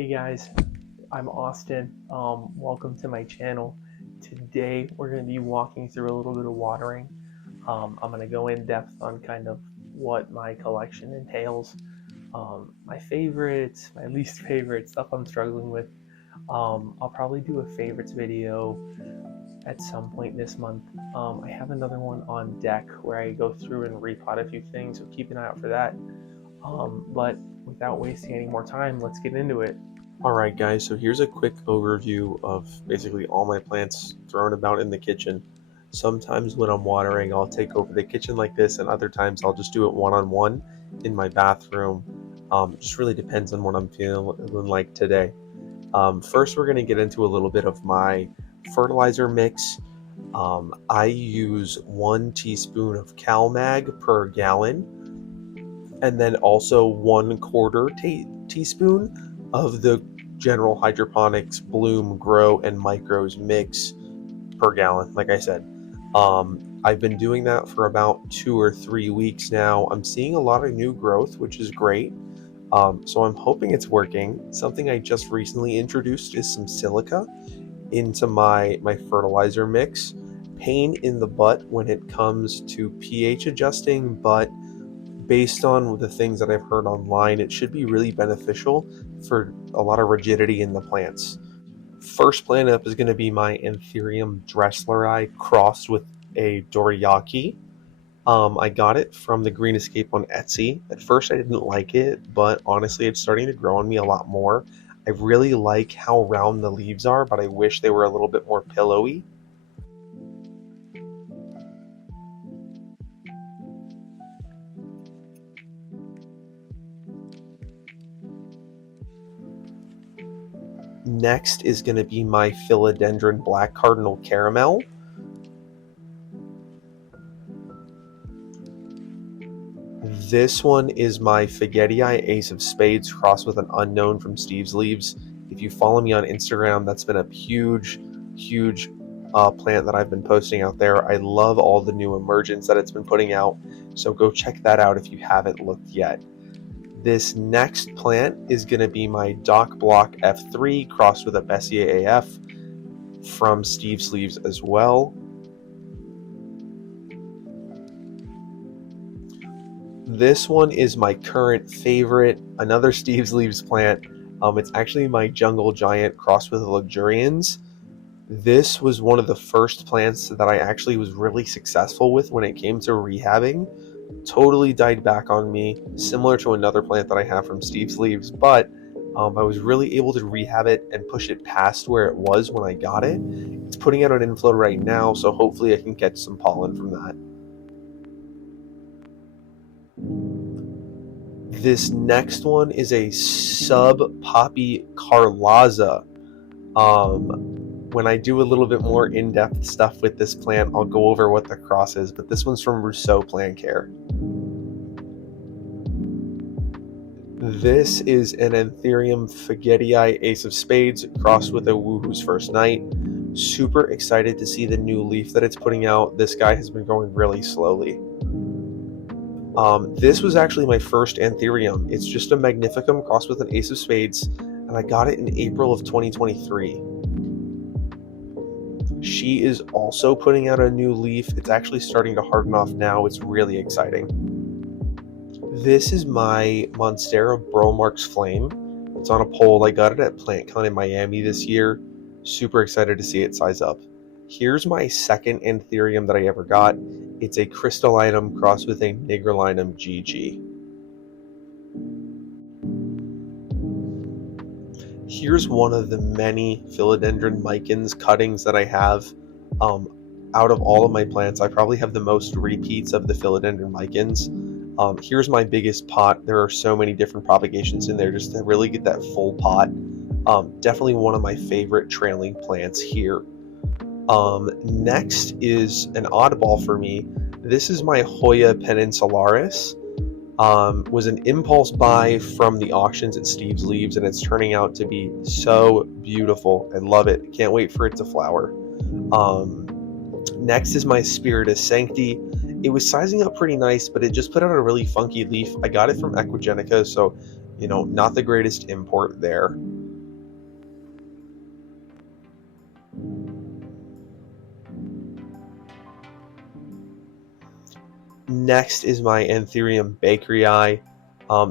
Hey guys, I'm Austin. Welcome to my channel. Today we're going to be walking through a little bit of watering. I'm going to go in depth on kind of what my collection entails, my favorites, my least favorite, stuff I'm struggling with. I'll probably do a favorites video at some point this month. I have another one on deck where I go through and repot a few things, so keep an eye out for that. But without wasting any more time, let's get into it. Alright guys, so here's a quick overview of basically all my plants thrown about in the kitchen. Sometimes when I'm watering, I'll take over the kitchen like this, and other times I'll just do it one-on-one in my bathroom. Just really depends on what I'm feeling like today. First, we're going to get into a little bit of my fertilizer mix. I use 1 teaspoon of CalMag per gallon, and then also 1/4 teaspoon of the General Hydroponics Bloom Grow and Micros mix per gallon. Like I said, I've been doing that for about 2 or 3 weeks now. I'm seeing a lot of new growth, which is great. So I'm hoping it's working. Something I just recently introduced is some silica into my fertilizer mix. Pain in the butt when it comes to pH adjusting, but based on the things that I've heard online, it should be really beneficial for a lot of rigidity in the plants. First plant up is going to be my Anthurium Dressleri crossed with a Dorayaki. I got it from the Green Escape on Etsy. At first I didn't like it, but honestly it's starting to grow on me a lot more. I really like how round the leaves are, but I wish they were a little bit more pillowy. Next is going to be my Philodendron Black Cardinal Caramel. This one is my Figgetii Ace of Spades crossed with an unknown from Steve's Leaves. If you follow me on Instagram, that's been a huge plant that I've been posting out there. I love all the new emergence that it's been putting out, so go check that out if you haven't looked yet. This next plant is going to be my Doc Block F3 crossed with a Bessier AF from Steve's Leaves as well. This one is my current favorite, another Steve's Leaves plant. It's actually my Jungle Giant crossed with Luxurians. This was one of the first plants that I actually was really successful with when it came to rehabbing. Totally died back on me, similar to another plant that I have from Steve's Leaves, but I was really able to rehab it and push it past where it was when I got it. It's putting out an inflow right now, so hopefully I can catch some pollen from that. This next one is a Sub Poppy Carlaza. When I do a little bit more in-depth stuff with this plant, I'll go over what the cross is, but this one's from Rousseau Plant Care. This is an Anthurium Figgetii Ace of Spades crossed with a Woohoo's First Night. Super excited to see the new leaf that it's putting out. This guy has been growing really slowly. This was actually my first Anthurium. It's just a Magnificum crossed with an Ace of Spades, and I got it in April of 2023. She is also putting out a new leaf. It's actually starting to harden off now. It's really exciting. This is my Monstera Bromarx Flame. It's on a pole. I got it at PlantCon in Miami this year. Super excited to see it size up. Here's my second Anthurium that I ever got. It's a Crystallinum crossed with a Nigrilinum GG. Here's one of the many Philodendron Micans cuttings that I have. Out of all of my plants, I probably have the most repeats of the Philodendron Micans. Here's my biggest pot. There are so many different propagations in there just to really get that full pot. Definitely one of my favorite trailing plants here. Next is an oddball for me. This is my Hoya Peninsularis. Was an impulse buy from the auctions at Steve's Leaves, and it's turning out to be so beautiful. I love it. Can't wait for it to flower. Next is my Spiritus Sancti. It was sizing up pretty nice, but it just put out a really funky leaf. I got it from Equigenica, so not the greatest import there. Next is my Anthurium bakerii.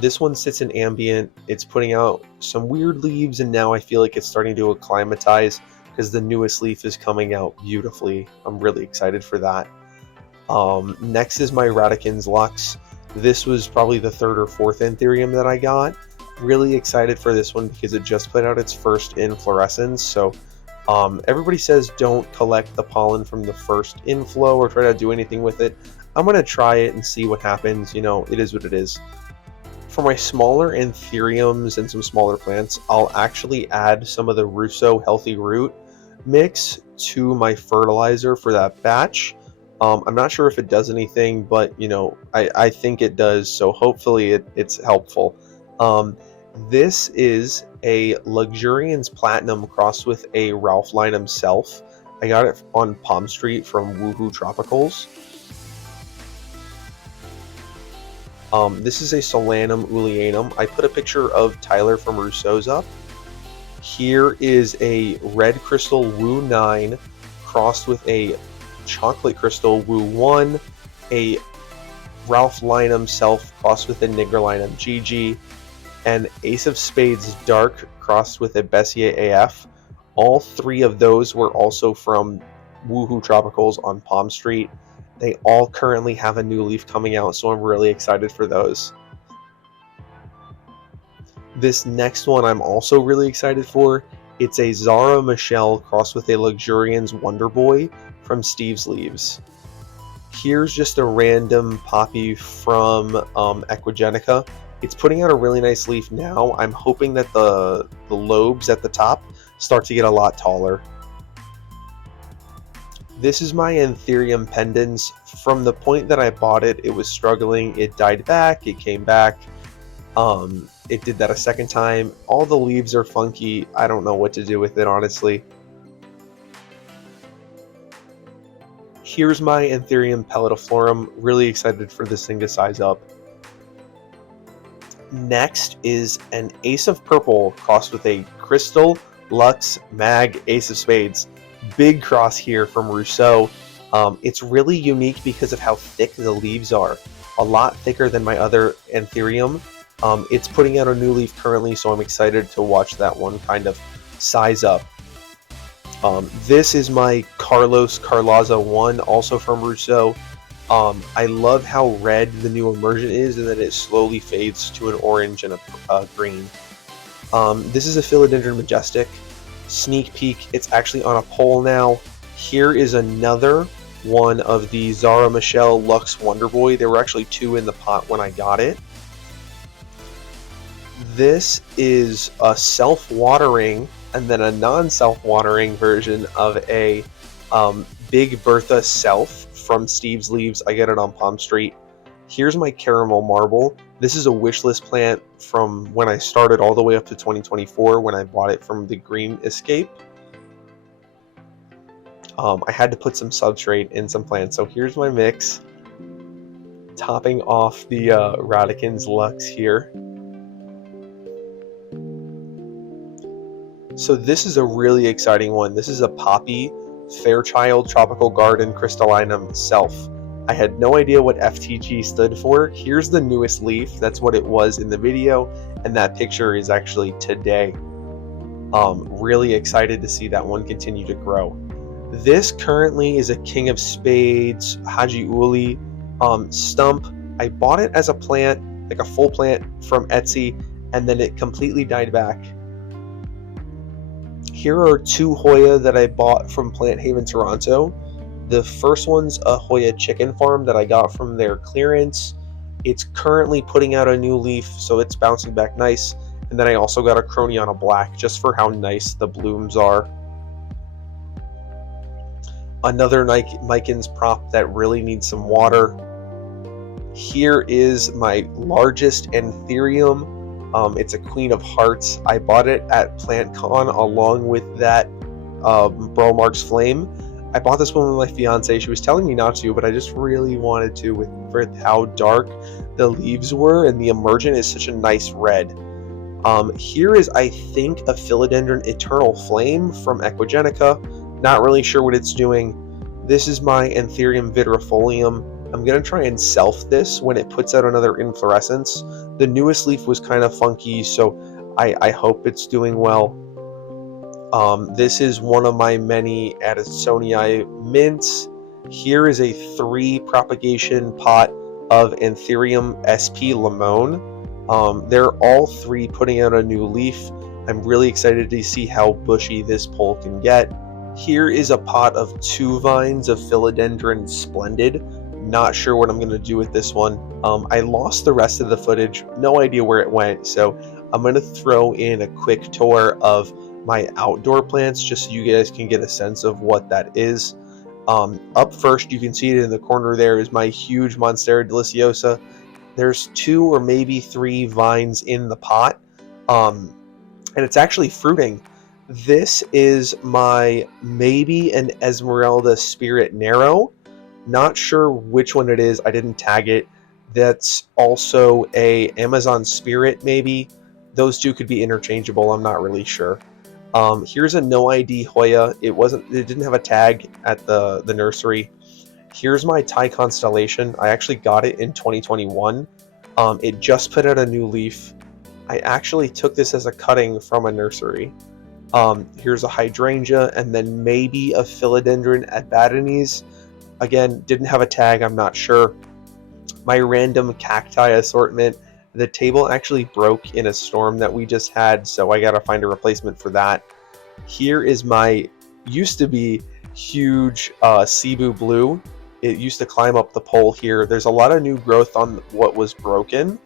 This one sits in ambient. It's putting out some weird leaves, and now I feel like it's starting to acclimatize because the newest leaf is coming out beautifully. I'm really excited for that. Next is my Radicans Lux. This was probably the third or fourth Anthurium that I got. Really excited for this one because it just put out its first inflorescence. So everybody says don't collect the pollen from the first inflow or try to do anything with it. I'm going to try it and see what happens. You know, it is what it is. For my smaller Anthuriums and some smaller plants, I'll actually add some of the Russo Healthy Root mix to my fertilizer for that batch. I'm not sure if it does anything, but you know, I think it does, so hopefully it's helpful. This is a Luxuriance Platinum crossed with a Ralph Lynam Self. I got it on Palm Street from Woohoo Tropicals. This is a Solanum Ulianum. I put a picture of Tyler from Rousseau's up. Here is a Red Crystal Woo 9 crossed with a Chocolate Crystal Woo 1, a Ralph Lynam Self crossed with a Nigger Lynam GG, and Ace of Spades Dark crossed with a Bessier AF. All three of those were also from Woohoo Tropicals on Palm Street. They all currently have a new leaf coming out, so I'm really excited for those. This next one I'm also really excited for. It's a Zara Michelle crossed with a Luxuriance Wonder Boy from Steve's Leaves. Here's just a random poppy from Equigenica. It's putting out a really nice leaf now. I'm hoping that the lobes at the top start to get a lot taller. This is my Anthurium pendens. From the point that I bought it, it was struggling. It died back, it came back. It did that a second time. All the leaves are funky. I don't know what to do with it, honestly. Here's my Anthurium pelletiflorum. Really excited for this thing to size up. Next is an Ace of Purple crossed with a Crystal Lux Mag Ace of Spades. Big cross here from Rousseau. It's really unique because of how thick the leaves are. A lot thicker than my other Anthurium. It's putting out a new leaf currently, so I'm excited to watch that one kind of size up. This is my Carlos Carlaza 1, also from Rousseau. I love how red the new immersion is, and then it slowly fades to an orange and a green. This is a Philodendron Majestic. Sneak peek, it's actually on a pole now. Here is another one of the Zara Michelle Lux Wonder Boy. There were actually two in the pot when I got it. This is a self-watering and then a non-self-watering version of a Big Bertha Self from Steve's Leaves. I get it on Palm Street. Here's my Caramel Marble. This is a wishlist plant from when I started all the way up to 2024 when I bought it from the Green Escape. I had to put some substrate in some plants, so here's my mix. Topping off the Radicans Lux here. So this is a really exciting one. This is a Poppy Fairchild Tropical Garden Crystallinum Self. I had no idea what FTG stood for. Here's the newest leaf. That's what it was in the video, and that picture is actually today. Really excited to see that one continue to grow. This currently is a King of Spades Haji Uli stump. I bought it as a plant, like a full plant from Etsy, and then it completely died back. Here are two Hoya that I bought from Plant Haven Toronto. The first one's a Hoya chicken farm that I got from their clearance. It's currently putting out a new leaf, so it's bouncing back nice. And then I also got a Croniana Black just for how nice the blooms are. Another Mikens prop that really needs some water. Here is my largest Anthurium. It's a Queen of Hearts. I bought it at PlantCon along with that Bromark's Flame. I bought this one with my fiance. She was telling me not to, but I just really wanted to with how dark the leaves were, and the emergent is such a nice red. Here is, I think, a Philodendron Eternal Flame from Equigenica. Not really sure what it's doing. This is my Anthurium Vitrifolium. I'm going to try and self this when it puts out another inflorescence. The newest leaf was kind of funky, so I hope it's doing well. This is one of my many Addisonii mints. Here is a 3 propagation pot of Anthurium sp. Limone. They're all 3 putting out a new leaf. I'm really excited to see how bushy this pole can get. Here is a pot of 2 vines of Philodendron Splendid. Not sure what I'm going to do with this one. I lost the rest of the footage, no idea where it went, so I'm going to throw in a quick tour of my outdoor plants just so you guys can get a sense of what that is. Up first, you can see it in the corner there, is my huge Monstera deliciosa. There's 2 or maybe 3 vines in the pot, and it's actually fruiting. This is my maybe an Esmeralda Spirit Narrow. Not sure which one it is, I didn't tag it. That's also a Amazon Spirit maybe. Those 2 could be interchangeable, I'm not really sure. Here's a no ID Hoya. It didn't have a tag at the nursery. Here's my Thai Constellation. I actually got it in 2021. It just put out a new leaf. I actually took this as a cutting from a nursery. Here's a hydrangea, and then maybe a Philodendron Abatanese. Again, didn't have a tag, I'm not sure. My random cacti assortment. The table actually broke in a storm that we just had, so I gotta find a replacement for that. Here is my used to be huge Cebu Blue. It used to climb up the pole here. There's a lot of new growth on what was broken,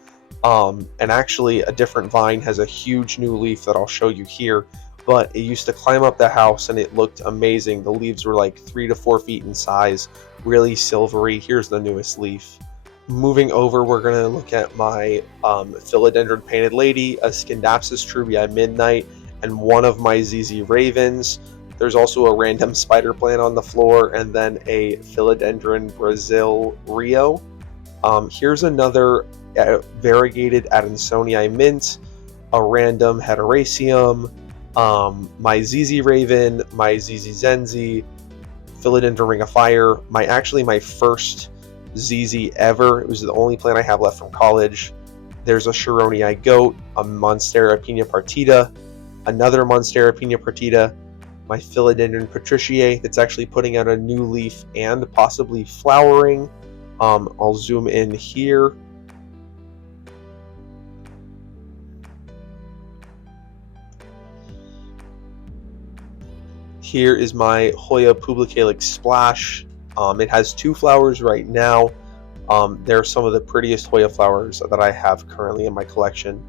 and actually a different vine has a huge new leaf that I'll show you here, but it used to climb up the house and it looked amazing. The leaves were like 3 to 4 feet in size, really silvery. Here's the newest leaf. Moving over, we're going to look at my Philodendron Painted Lady, a Scindapsus trubii Midnight, and one of my ZZ Ravens. There's also a random spider plant on the floor, and then a Philodendron Brazil Rio. Here's another variegated Addisonii mint, a random Hederaceum, my ZZ Raven, my ZZ Zenzi, Philodendron Ring of Fire, my first ZZ ever. It was the only plant I have left from college. There's a Chironii goat, a Monstera Pina Partita, another Monstera Pina Partita, my Philodendron Patriciae that's actually putting out a new leaf and possibly flowering. I'll zoom in here. Here is my Hoya Publicalyx Splash. It has 2 flowers right now. They're some of the prettiest Hoya flowers that I have currently in my collection.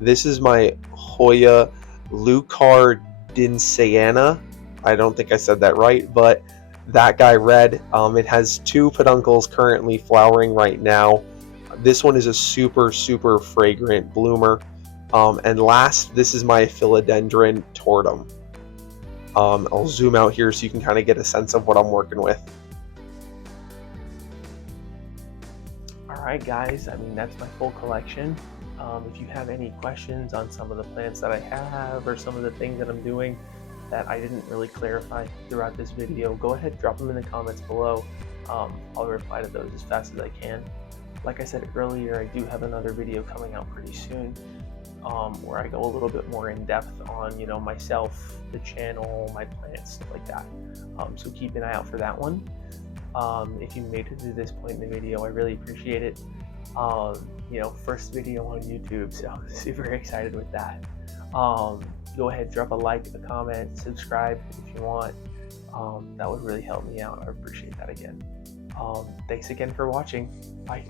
This is my Hoya Lucardinseana. I don't think I said that right, but that guy red. It has 2 peduncles currently flowering right now. This one is a super, super fragrant bloomer. And last, this is my Philodendron Tortum. I'll zoom out here so you can kind of get a sense of what I'm working with. Alright guys, I mean that's my full collection. If you have any questions on some of the plants that I have or some of the things that I'm doing that I didn't really clarify throughout this video, go ahead, drop them in the comments below. I'll reply to those as fast as I can. Like I said earlier, I do have another video coming out pretty soon where I go a little bit more in depth on, you know, myself, the channel, my plants, stuff like that. So keep an eye out for that one. If you made it to this point in the video, I really appreciate it. You know, first video on YouTube, so super excited with that. Go ahead, drop a like, a comment, subscribe if you want. That would really help me out. I appreciate that again. Thanks again for watching. Bye.